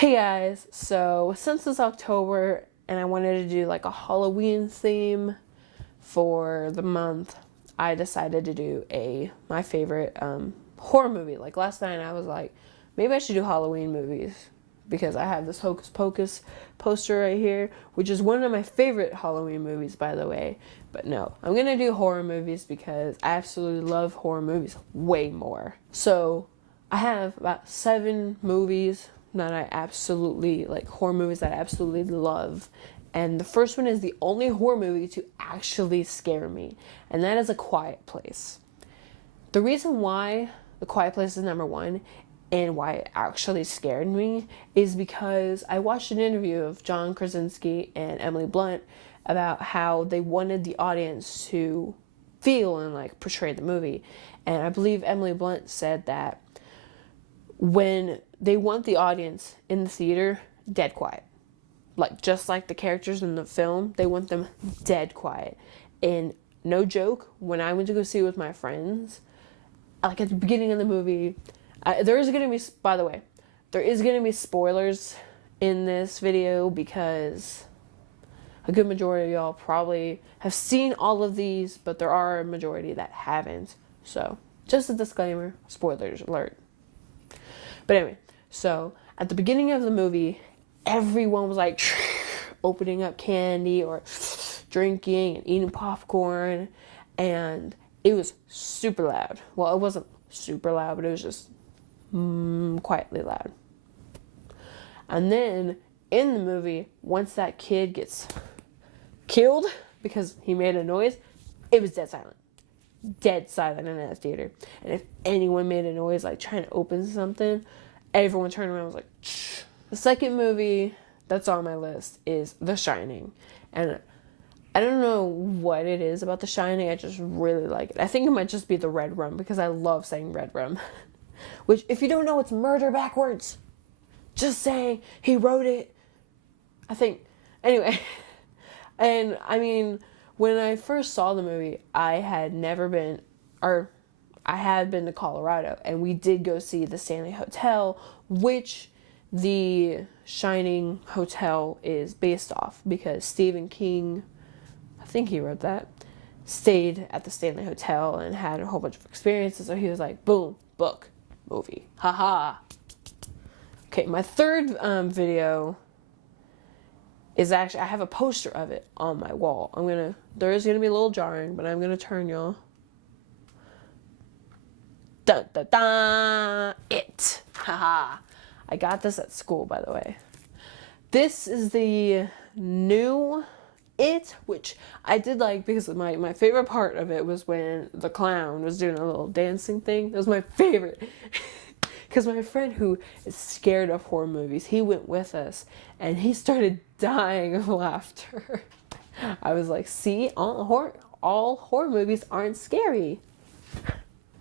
Hey guys, so since it's October and I wanted to do like a Halloween theme for the month, I decided to do my favorite horror movie. Like last night I was like, maybe I should do Halloween movies because I have this Hocus Pocus poster right here, which is one of my favorite Halloween movies, by the way. But no, I'm gonna do horror movies because I absolutely love horror movies way more. So I have about 7 movies that I absolutely like, horror movies that I absolutely love. And the first one is the only horror movie to actually scare me, and that is A Quiet Place. The reason why A Quiet Place is number 1 and why it actually scared me is because I watched an interview of John Krasinski and Emily Blunt about how they wanted the audience to feel and like portray the movie. And I believe Emily Blunt said that when they want the audience in the theater dead quiet, like just like the characters in the film, they want them dead quiet. And no joke, when I went to go see it with my friends, like at the beginning of the movie, there is going to be, by the way, there is going to be spoilers in this video because a good majority of y'all probably have seen all of these, but there are a majority that haven't. So just a disclaimer, spoilers alert. But anyway, so at the beginning of the movie, everyone was like opening up candy or drinking and eating popcorn, and it was super loud. Well, it wasn't super loud, but it was just quietly loud. And then in the movie, once that kid gets killed because he made a noise, it was dead silent. Dead silent in that theater. And if anyone made a noise like trying to open something, everyone turned around and was like, shh. The second movie that's on my list is The Shining. And I don't know what it is about The Shining, I just really like it. I think it might just be the red rum because I love saying red rum. Which, if you don't know, it's murder backwards. Just saying, he wrote it. I think, anyway. And I mean, when I first saw the movie, I had been to Colorado, and we did go see the Stanley Hotel, which the Shining Hotel is based off, because Stephen King, I think he wrote that, stayed at the Stanley Hotel and had a whole bunch of experiences, so he was like, boom, book, movie, haha. Okay, my third video is actually, I have a poster of it on my wall. There is gonna be a little jarring, but I'm gonna turn y'all. Dun, dun, dun, It. Haha. I got this at school, by the way. This is the new It, which I did like because my favorite part of it was when the clown was doing a little dancing thing. That was my favorite. Because my friend who is scared of horror movies, he went with us and he started dying of laughter. I was like, see, all horror movies aren't scary.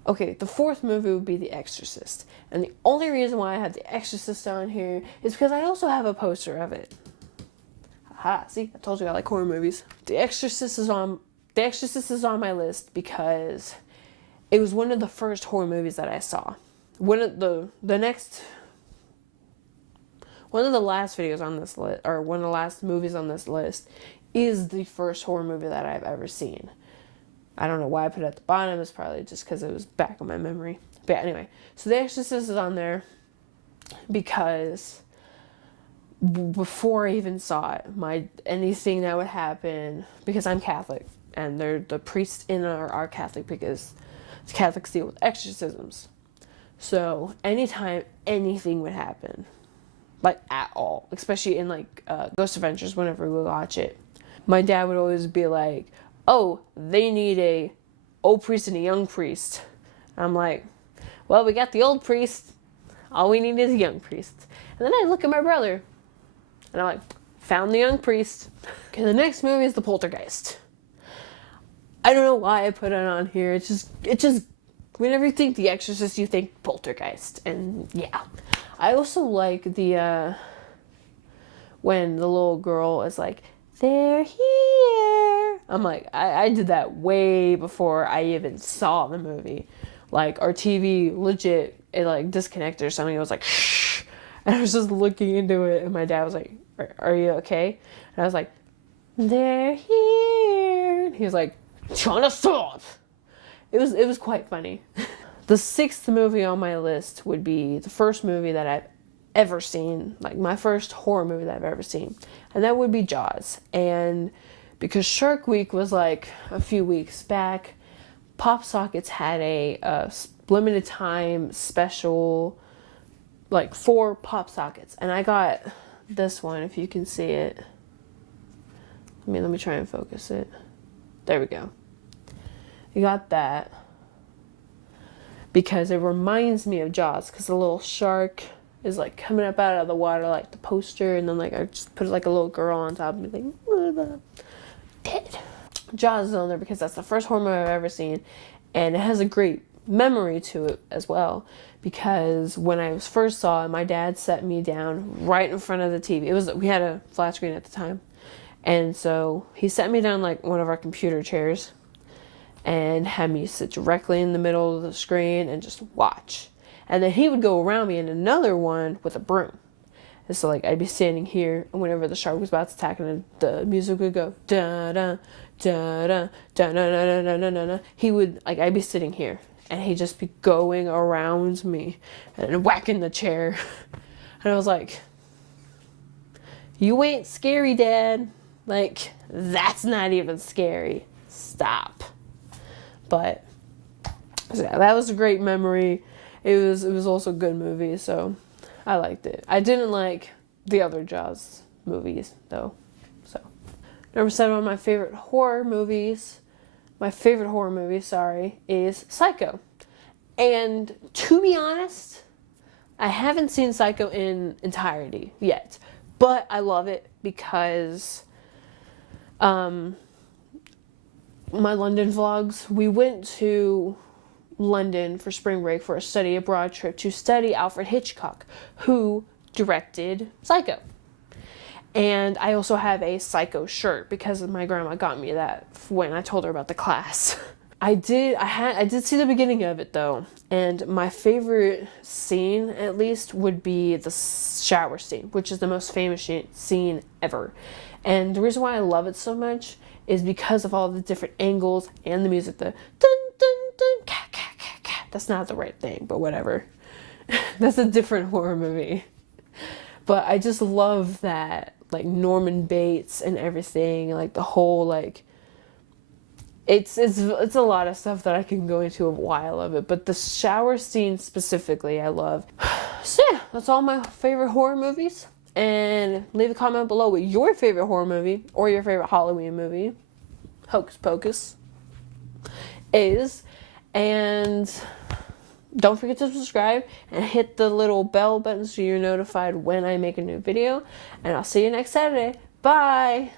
Okay, the fourth movie would be The Exorcist. And the only reason why I have The Exorcist on here is because I also have a poster of it. Haha, see, I told you I like horror movies. The Exorcist is on my list because it was one of the first horror movies that I saw. One of the last videos on this list, or one of the last movies on this list, is the first horror movie that I've ever seen. I don't know why I put it at the bottom. It's probably just because it was back in my memory. But yeah, anyway, so The Exorcist is on there because before I even saw it, anything that would happen, because I'm Catholic and the priests in are Catholic because Catholics deal with exorcisms. So anytime anything would happen, like at all, especially in like Ghost Adventures, whenever we watch it, my dad would always be like, oh, they need a old priest and a young priest. I'm like, well, we got the old priest. All we need is a young priest. And then I look at my brother and I'm like, found the young priest. Okay, the next movie is the Poltergeist. I don't know why I put it on here. It just whenever you think The Exorcist, you think Poltergeist. And yeah. I also like when the little girl is like, they're here. I'm like, I did that way before I even saw the movie. Like, our TV legit, it like disconnected or something. It was like, shh. And I was just looking into it, and my dad was like, are you okay? And I was like, they're here. And he was like, trying to stop. It was quite funny. The sixth movie on my list would be the first movie that I've ever seen, like my first horror movie that I've ever seen, and that would be Jaws. And because Shark Week was like a few weeks back, Pop Sockets had a limited time special, like 4 Pop Sockets, and I got this one, if you can see it. Let me try and focus it. There we go. You got that because it reminds me of Jaws, because the little shark is like coming up out of the water like the poster, and then like I just put like a little girl on top and be like, dead. Jaws is on there because that's the first horror movie I've ever seen, and it has a great memory to it as well, because when I first saw it, my dad set me down right in front of the TV. We had a flat screen at the time, and so he set me down like one of our computer chairs and had me sit directly in the middle of the screen and just watch. And then he would go around me in another one with a broom. And so like I'd be standing here, and whenever the shark was about to attack, and the music would go da da da da da da da da da da, he would, like, I'd be sitting here and he'd just be going around me and whacking the chair. And I was like, you ain't scary, Dad. Like, that's not even scary. Stop. But yeah, that was a great memory. It was also a good movie, so I liked it. I didn't like the other Jaws movies though. So number 7 on my favorite horror movies. My favorite horror movie, is Psycho. And to be honest, I haven't seen Psycho in entirety yet, but I love it because my London vlogs, we went to London for spring break for a study abroad trip to study Alfred Hitchcock, who directed Psycho. And I also have a Psycho shirt because my grandma got me that when I told her about the class. I did see the beginning of it though, and my favorite scene, at least, would be the shower scene, which is the most famous scene ever. And the reason why I love it so much is because of all the different angles and the music, the dun dun dun, ka ka ka ka. That's not the right thing, but whatever. That's a different horror movie. But I just love that, like, Norman Bates and everything, like the whole, like, it's a lot of stuff that I can go into a while of it, but the shower scene specifically I love. So yeah, that's all my favorite horror movies. And leave a comment below what your favorite horror movie or your favorite Halloween movie, Hocus Pocus, is. And don't forget to subscribe and hit the little bell button so you're notified when I make a new video. And I'll see you next Saturday. Bye!